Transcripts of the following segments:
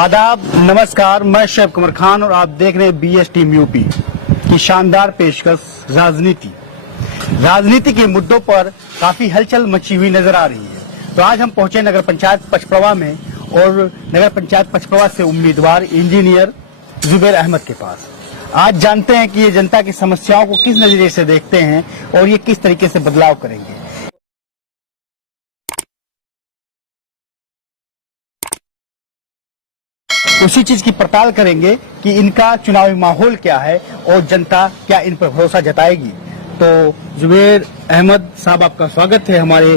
आदाब, नमस्कार। मैं शेफ कमर खान और आप देख रहे हैं BS टीम यूपी की शानदार पेशकश राजनीति के मुद्दों पर काफी हलचल मची हुई नजर आ रही है। तो आज हम पहुंचे नगर पंचायत पचप्रवा में और नगर पंचायत पचप्रवा से उम्मीदवार इंजीनियर जुबैर अहमद के पास। आज जानते हैं कि ये जनता की समस्याओं को किस नजरिए से देखते हैं और ये किस तरीके से बदलाव करेंगे। उसी चीज की पड़ताल करेंगे कि इनका चुनावी माहौल क्या है और जनता क्या इन पर भरोसा जताएगी। तो जुबैर अहमद साहब, आपका स्वागत है हमारे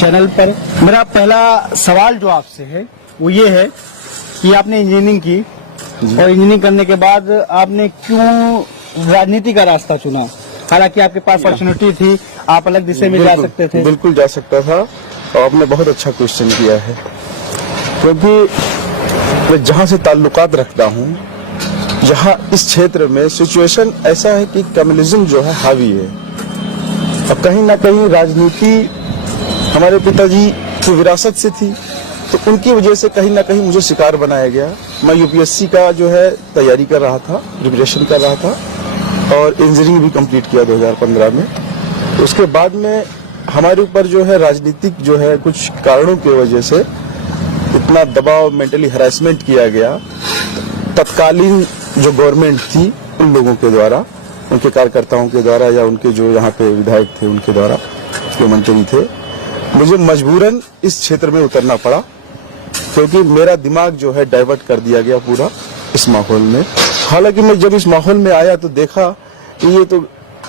चैनल पर। मेरा पहला सवाल जो आपसे है वो ये है कि आपने इंजीनियरिंग की और इंजीनियरिंग करने के बाद आपने क्यों राजनीति का रास्ता चुना? हालांकि आपके पास अपॉर्चुनिटी थी, आप अलग दिशा में जा सकते थे। बिल्कुल जा सकता था और आपने बहुत अच्छा क्वेश्चन किया है, क्योंकि मैं जहाँ से ताल्लुकात रखता हूँ, जहाँ इस क्षेत्र में सिचुएशन ऐसा है कि कम्युनिज्म जो है हावी है और कहीं ना कहीं राजनीति हमारे पिताजी की विरासत से थी, तो उनकी वजह से कहीं ना कहीं मुझे शिकार बनाया गया। मैं UPSC का जो है तैयारी कर रहा था, प्रिपरेशन कर रहा था और इंजीनियरिंग भी कंप्लीट किया 2015 में। उसके बाद में हमारे ऊपर जो है राजनीतिक जो है कुछ कारणों की वजह से इतना दबाव, मेंटली हरासमेंट किया गया तत्कालीन जो गवर्नमेंट थी उन लोगों के द्वारा, उनके कार्यकर्ताओं के द्वारा या उनके जो यहाँ पे विधायक थे उनके द्वारा, जो मंत्री थे। मुझे मजबूरन इस क्षेत्र में उतरना पड़ा क्योंकि मेरा दिमाग जो है डाइवर्ट कर दिया गया पूरा इस माहौल में। हालांकि मैं जब इस माहौल में आया तो देखा कि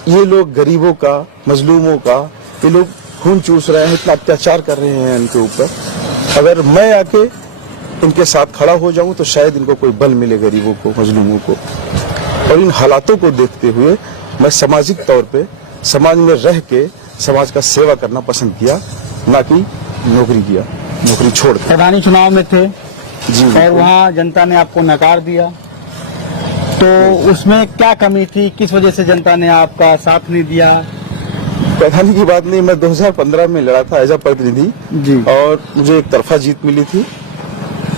ये लोग गरीबों का, मजलूमों का, ये लोग खून चूस रहे हैं, इतना अत्याचार कर रहे हैं इनके ऊपर। अगर मैं आके इनके साथ खड़ा हो जाऊं तो शायद इनको कोई बल मिले, गरीबों को, मजलूमों को। और इन हालातों को देखते हुए मैं सामाजिक तौर पे समाज में रह के समाज का सेवा करना पसंद किया, ना कि नौकरी किया, नौकरी छोड़ के। प्रधानी चुनाव में थे जी, और वहाँ जनता ने आपको नकार दिया, तो उसमें क्या कमी थी? किस वजह से जनता ने आपका साथ नहीं दिया? प्रधानी की बात नहीं, मैं 2015 में लड़ा था एज अ प्रतिनिधि और मुझे एक तरफा जीत मिली थी।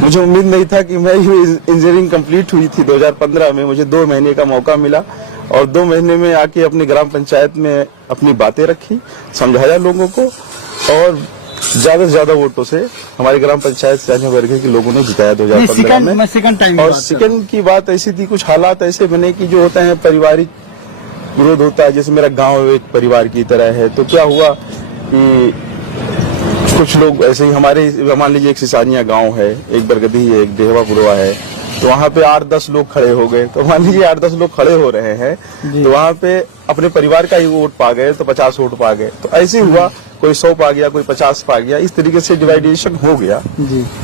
मुझे उम्मीद नहीं था कि मैं इंजीनियरिंग कंप्लीट हुई थी 2015 में, मुझे 2 महीने का मौका मिला और 2 महीने में आके अपनी ग्राम पंचायत में अपनी बातें रखी, समझाया लोगों को और ज्यादा से ज्यादा वोटों से हमारी ग्राम पंचायत से वर्ग के लोगों ने जिताया 2015 में। और सेकंड की बात ऐसी थी, कुछ हालात ऐसे बने कि जो होता है पारिवारिक विरोध होता है। जैसे मेरा गांव एक परिवार की तरह है, तो क्या हुआ कि कुछ लोग ऐसे ही हमारे, मान लीजिए एक सिसानिया गांव है, एक बरगदी है, एक देहवा पुरवा है, तो वहाँ पे 8-10 लोग खड़े हो गए। तो मान लीजिए 8-10 लोग खड़े हो रहे हैं, तो वहाँ पे अपने परिवार का ही वोट पा गए तो 50 वोट पा गए। तो ऐसे हुआ, कोई 100 पा गया, कोई 50 पा गया, इस तरीके से डिवाइडेशन हो गया।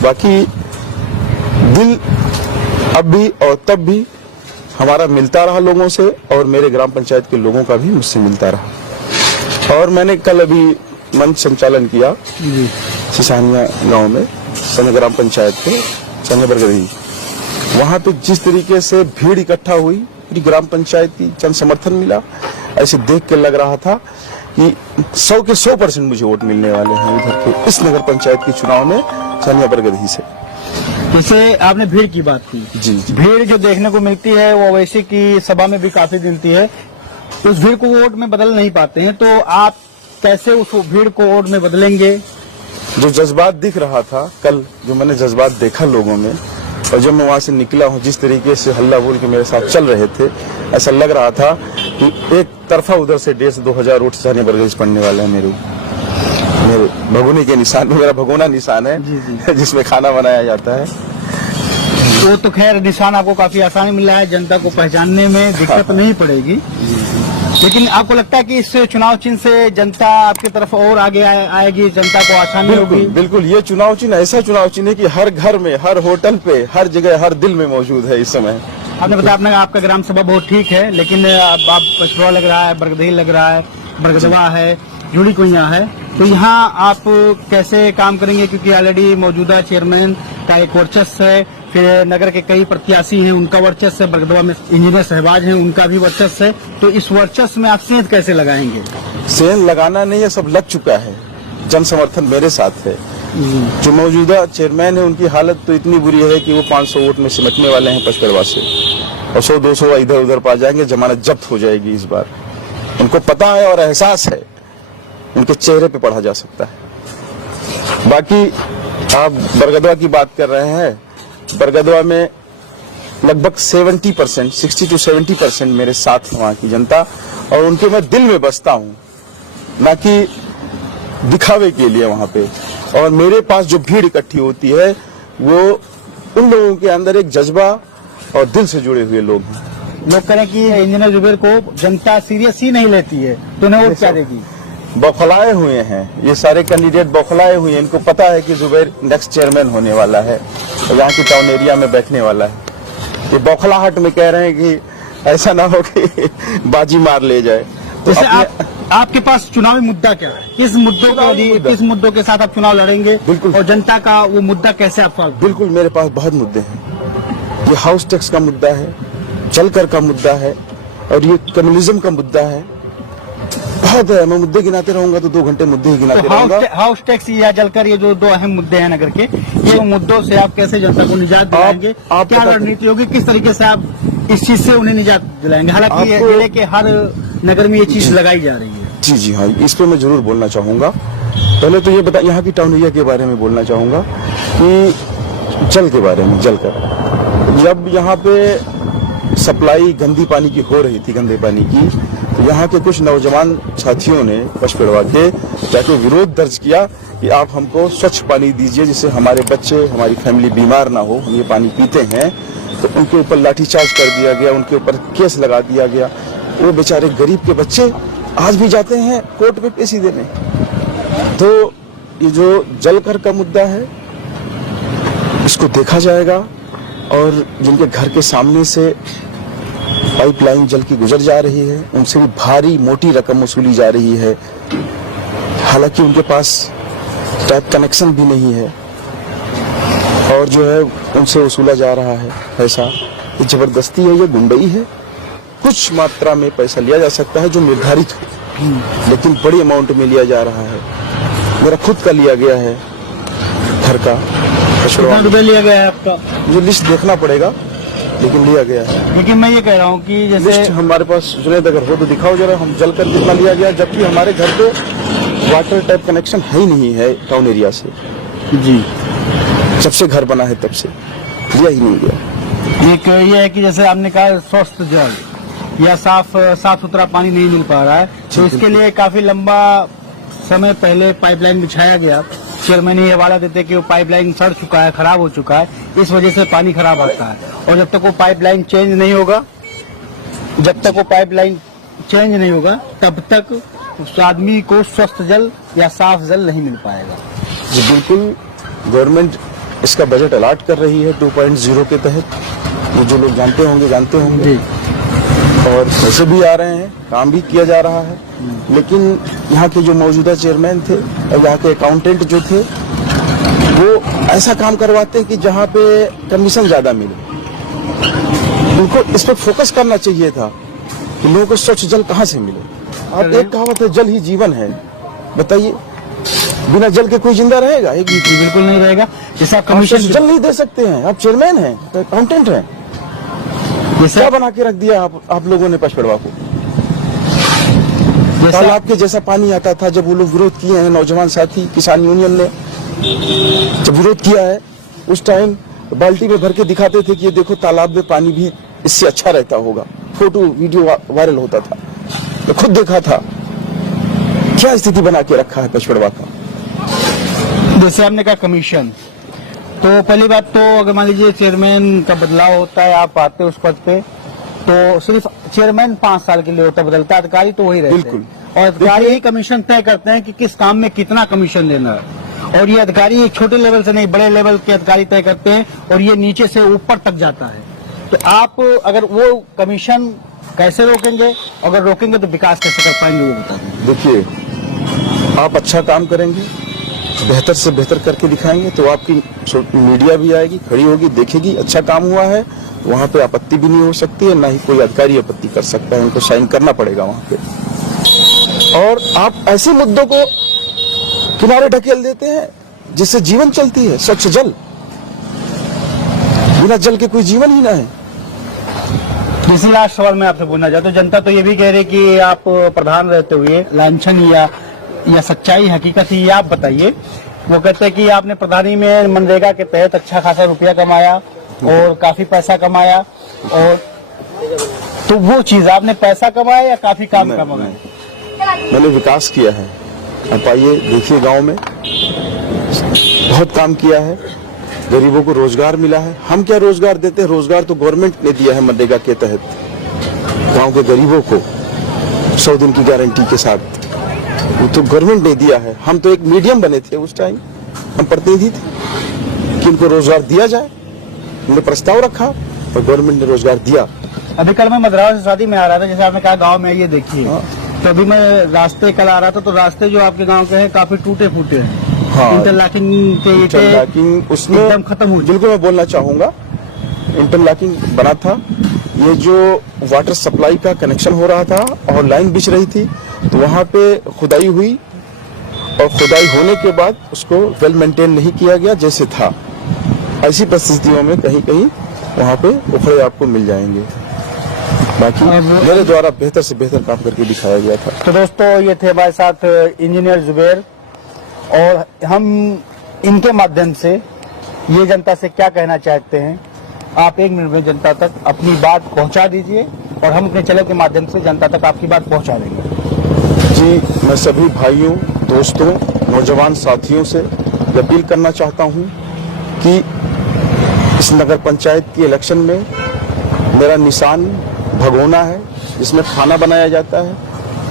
बाकी दिल अब भी और तब भी हमारा मिलता रहा लोगों से और मेरे ग्राम पंचायत के लोगों का भी मुझसे मिलता रहा। और मैंने कल अभी मंच संचालन किया सिसानिया गांव में, संघ ग्राम पंचायत के संघ बरगदी। वहां पे जिस तरीके से भीड़ इकट्ठा हुई, पूरी ग्राम पंचायत की जन समर्थन मिला, ऐसे देख के लग रहा था कि 100 के 100% मुझे वोट मिलने वाले हैं उधर के इस नगर पंचायत के चुनाव में संघ बरगदी से। जैसे आपने भीड़ की बात की, जी। भीड़ जो देखने को मिलती है वो वैसे की सभा में भी काफी मिलती है, तो उस भीड़ को वोट में बदल नहीं पाते हैं, तो आप कैसे उस भीड़ को वोट में बदलेंगे? जो जज्बात दिख रहा था कल, जो मैंने जज्बात देखा लोगों में और जब मैं वहां से निकला हूँ, जिस तरीके से हल्ला बोल के मेरे साथ चल रहे थे, ऐसा लग रहा था कि एक तरफा उधर से 1,500-2,000 वोट सानी बरगदी पड़ने वाले हैं मेरे भगोने के निशान में। मेरा भगोना निशान है जिसमें खाना बनाया जाता है। वो तो खैर निशान आपको काफी आसानी मिल रहा है, जनता को पहचानने में दिक्कत नहीं पड़ेगी। लेकिन आपको लगता है कि इस चुनाव चिन्ह से जनता आपकी तरफ और आगे आएगी, जनता को आसानी होगी? बिल्कुल, ये चुनाव चिन्ह ऐसा चुनाव चिन्ह है कि हर घर में, हर होटल पे, हर जगह, हर दिल में मौजूद है इस समय। आपने बताया अपना आपका ग्राम सभा बहुत ठीक है, लेकिन आप पचप्रवा लग रहा है, बरगदी लग रहा है, बरगदवा है, जुड़ी कुइयां है, तो यहाँ आप कैसे काम करेंगे? क्योंकि ऑलरेडी मौजूदा चेयरमैन का एक वर्चस्व है, फिर नगर के कई प्रत्याशी हैं उनका वर्चस्व है, बरगदवा में इंजीनियर सहबाज हैं उनका भी वर्चस्व है, तो इस वर्चस्व में आप सेंध कैसे लगाएंगे? सेंध लगाना नहीं है, सब लग चुका है, जन समर्थन मेरे साथ है। जो मौजूदा चेयरमैन है उनकी हालत तो इतनी बुरी है कि वो 500 वोट में सिमटने वाले हैं पचकड़वा से, और 100-200 इधर उधर पा जाएंगे, जमानत जब्त हो जाएगी इस बार। उनको पता है और एहसास है, उनके चेहरे पे पढ़ा जा सकता है। बाकी आप बरगदवा की बात कर रहे हैं, बरगदवा में लगभग 70%, 60 to 70% मेरे साथ है वहां की जनता, और उनके मैं दिल में बसता हूं, ना कि दिखावे के लिए वहां पे। और मेरे पास जो भीड़ इकट्ठी होती है वो उन लोगों के अंदर एक जज्बा और दिल से जुड़े हुए लोग हैं। लोग करें कि इंजीनियर जुबेर को जनता सीरियस ही नहीं लेती है, तो उन्हें वोट क्या देगी? बौखलाए हुए हैं ये सारे कैंडिडेट, बौखलाए हुए हैं। इनको पता है कि जुबेर नेक्स्ट चेयरमैन होने वाला है और यहाँ की टाउन एरिया में बैठने वाला है। ये बौखलाहट में कह रहे हैं कि ऐसा ना हो कि बाजी मार ले जाए। तो आपके पास चुनावी मुद्दा क्या है? किस मुद्दों के साथ आप चुनाव लड़ेंगे? बिल्कुल। और जनता का वो मुद्दा कैसे आप सॉल्व? बिल्कुल, मेरे पास बहुत मुद्दे हैं। ये हाउस टैक्स का मुद्दा है, जलकर का मुद्दा है, और ये कम्युनिज्म का मुद्दा है। बहुत है, मैं मुद्दे गिनाते रहूंगा तो 2 घंटे मुद्दे ही गिनाते रहूंगा। हाउस टैक्स या जलकर, ये जो 2 अहम मुद्दे हैं नगर के, ये मुद्दों से आप कैसे जनता को निजात दिलाएंगे? क्या रणनीति होगी? किस तरीके से आप इस चीज से उन्हें निजात दिलाएंगे? हालांकि जिले के हर नगर में ये चीज लगाई जा रही है। जी हाँ, इस पे मैं जरूर बोलना चाहूंगा। पहले तो ये बता, यहाँ की टाउन एरिया के बारे में बोलना चाहूंगा कि जल के बारे में, जल कर जब यहाँ पे सप्लाई गंदी पानी की हो रही थी, गंदे पानी की, तो यहाँ के कुछ नौजवान साथियों ने पचपेड़वा के जाके विरोध दर्ज किया कि आप हमको स्वच्छ पानी दीजिए, जिससे हमारे बच्चे, हमारी फैमिली बीमार ना हो, हम ये पानी पीते हैं। तो उनके ऊपर लाठीचार्ज कर दिया गया, उनके ऊपर केस लगा दिया गया। वो बेचारे गरीब के बच्चे आज भी जाते हैं कोर्ट में पेशी देने। तो ये जो जलकर का मुद्दा है, इसको देखा जाएगा, और जिनके घर के सामने से पाइपलाइन जल की गुजर जा रही है, उनसे भी भारी मोटी रकम वसूली जा रही है। हालांकि उनके पास टैप कनेक्शन भी नहीं है, और जो है उनसे वसूला जा रहा है पैसा। ये जबरदस्ती है, ये गुंडई है। कुछ मात्रा में पैसा लिया जा सकता है जो निर्धारित हो, लेकिन बड़ी अमाउंट में लिया जा रहा है। मेरा खुद का लिया गया है घर का। कितना रुपए लिया गया है आपका? मुझे लिस्ट देखना पड़ेगा, लेकिन लिया गया है। लेकिन मैं ये कह रहा हूँ कि जैसे लिस्ट हमारे पास जुनेद अगर हो तो दिखाओ जरा, हम जल कर कितना लिया गया, जबकि हमारे घर पे वाटर टैप कनेक्शन है ही नहीं है टाउन एरिया से। जी, जब से घर बना है तब से लिया ही नहीं गया। एक ये है कि जैसे आपने कहा स्वस्थ जल या साफ सुथरा पानी नहीं मिल पा रहा है, तो इसके लिए काफी लंबा समय पहले पाइपलाइन बिछाया गया। चेयरमैन ये हवाला देते कि वो पाइपलाइन सड़ चुका है, खराब हो चुका है, इस वजह से पानी खराब आता है। और जब तक वो पाइपलाइन चेंज नहीं होगा, तब तक उस आदमी को स्वस्थ जल या साफ जल नहीं मिल पाएगा। जी बिल्कुल, गवर्नमेंट इसका बजट अलॉट कर रही है 2.0 के तहत। वो जो लोग जानते होंगे, और पैसे भी आ रहे हैं, काम भी किया जा रहा है। लेकिन यहाँ के जो मौजूदा चेयरमैन थे और यहाँ के अकाउंटेंट जो थे, वो ऐसा काम करवाते हैं कि जहाँ पे कमीशन ज्यादा मिले। उनको इस पर फोकस करना चाहिए था कि लोगों को स्वच्छ जल कहाँ से मिले। आप एक कहावत है, जल ही जीवन है। बताइए, बिना जल के कोई जिंदा रहेगा? एक भी बिल्कुल नहीं रहेगा। जैसा कमीशन जल नहीं दे सकते हैं, आप चेयरमैन हैं, अकाउंटेंट हैं, क्या बना के रख दिया आप लोगों ने पचपेड़वा को? तालाब के जैसा पानी आता था। जब वो लोग विरोध किए हैं, नौजवान साथी किसान यूनियन ने जब विरोध किया है, उस टाइम बाल्टी में भर के दिखाते थे कि ये देखो तालाब में पानी भी इससे अच्छा रहता होगा। फोटो वीडियो वायरल होता था, तो खुद देखा था। क्या स्थिति बना के रखा है पचपेड़वा का। जैसे आपने कहा कमीशन, तो पहली बात तो अगर मान लीजिए चेयरमैन का बदलाव होता है, आप आते उस पद पे, तो सिर्फ चेयरमैन 5 साल के लिए होता, बदलता, अधिकारी तो वही रहते हैं। बिल्कुल। और अधिकारी ही कमीशन तय करते हैं कि किस काम में कितना कमीशन देना है। और ये अधिकारी एक छोटे लेवल से नहीं, बड़े लेवल के अधिकारी तय करते हैं, और ये नीचे से ऊपर तक जाता है। तो आप अगर वो कमीशन कैसे रोकेंगे? अगर रोकेंगे तो विकास कैसे कर पाएंगे, ये बता दें। देखिए, आप अच्छा काम करेंगे, बेहतर से बेहतर करके दिखाएंगे, तो आपकी मीडिया भी आएगी, खड़ी होगी, देखेगी अच्छा काम हुआ है। वहाँ पे आपत्ति भी नहीं हो सकती है, ना ही कोई अधिकारी आपत्ति कर सकता है। उनको साइन करना पड़ेगा वहाँ पे। और आप ऐसे मुद्दों को किनारे ढकेल देते हैं जिससे जीवन चलती है, स्वच्छ जल। बिना जल के कोई जीवन ही ना है। इसी लास्ट सवाल मैं आपसे पूछना चाहता हूँ, जनता तो ये भी कह रही कि आप प्रधान रहते हुए लांछन या सच्चाई हकीकत ही आप बताइए। वो कहते हैं कि आपने प्रधानी में मनरेगा के तहत अच्छा खासा रुपया कमाया और काफी पैसा कमाया, और तो वो चीज आपने पैसा कमाया या काफी काम कमाया? मैंने विकास किया है। आप आइए देखिए, गांव में बहुत काम किया है, गरीबों को रोजगार मिला है। हम क्या रोजगार देते हैं? रोजगार तो गवर्नमेंट ने दिया है मनरेगा के तहत गांव के गरीबों को 100 दिन की गारंटी के साथ। वो तो गवर्नमेंट ने दिया है। हम तो एक मीडियम बने थे उस टाइम, हम प्रतिनिधि थे कि उनको रोजगार दिया जाए। हमने प्रस्ताव रखा और गवर्नमेंट ने रोजगार दिया। अभी कल मैं मद्रास से शादी में आ रहा था, जैसे आपने कहा गांव में ये देखिए, तो अभी मैं रास्ते कल आ रहा था तो रास्ते जो आपके गांव के हैं काफी टूटे फूटे हैं। हाँ, इंटरलॉकिंग के इंटरलॉकिंग उसमें एकदम खत्म हो। बिल्कुल मैं बोलना चाहूंगा, इंटरलॉकिंग बना था। ये जो वाटर सप्लाई का कनेक्शन हो रहा था और लाइन बिछ रही थी, तो वहां पे खुदाई हुई और खुदाई होने के बाद उसको वेल मेंटेन नहीं किया गया जैसे था। ऐसी परिस्थितियों में कहीं कहीं वहां पे उखड़े आपको मिल जाएंगे। बाकी मेरे द्वारा बेहतर से बेहतर काम करके दिखाया गया था। तो दोस्तों, ये थे हमारे साथ इंजीनियर जुबैर, और हम इनके माध्यम से ये जनता से क्या कहना चाहते हैं, आप 1 मिनट में जनता तक अपनी बात पहुंचा दीजिए और हम अपने चैनल के माध्यम से जनता तक आपकी बात पहुंचा देंगे। जी, मैं सभी भाइयों, दोस्तों, नौजवान साथियों से अपील करना चाहता हूं कि इस नगर पंचायत की इलेक्शन में मेरा निशान भगोना है, जिसमें खाना बनाया जाता है।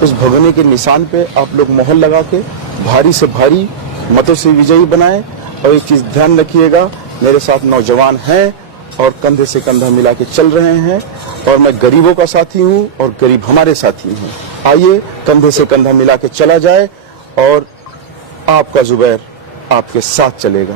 उस भगोने के निशान पे आप लोग मोहर लगा के भारी से भारी मतों से विजयी बनाएं। और एक चीज ध्यान रखिएगा, मेरे साथ नौजवान हैं और कंधे से कंधा मिला के चल रहे हैं, और मैं गरीबों का साथी हूं और गरीब हमारे साथी हैं। आइए कंधे से कंधा मिला के चला जाए और आपका जुबैर आपके साथ चलेगा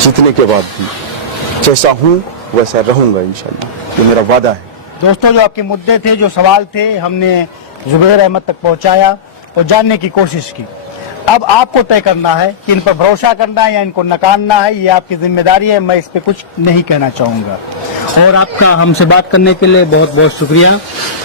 जीतने के बाद भी। जैसा हूं वैसा रहूंगा इंशाल्लाह, ये मेरा वादा है। दोस्तों, जो आपके मुद्दे थे, जो सवाल थे, हमने जुबैर अहमद तक पहुंचाया और जानने की कोशिश की। अब आपको तय करना है कि इन पर भरोसा करना है या इनको नकारना है, ये आपकी जिम्मेदारी है। मैं इस पे कुछ नहीं कहना चाहूंगा। और आपका हमसे बात करने के लिए बहुत बहुत शुक्रिया,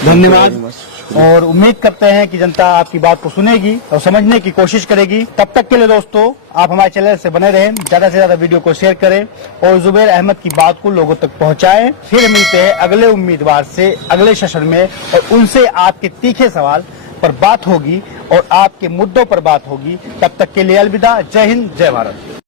धन्यवाद। और उम्मीद करते हैं कि जनता आपकी बात को सुनेगी और समझने की कोशिश करेगी। तब तक के लिए दोस्तों, आप हमारे चैनल से बने रहें, ज्यादा से ज्यादा वीडियो को शेयर करें और जुबैर अहमद की बात को लोगों तक पहुंचाएं। फिर मिलते हैं अगले उम्मीदवार से अगले सेशन में, और उनसे आपके तीखे सवाल पर बात होगी और आपके मुद्दों पर बात होगी। तब तक के लिए अलविदा। जय हिंद, जय भारत।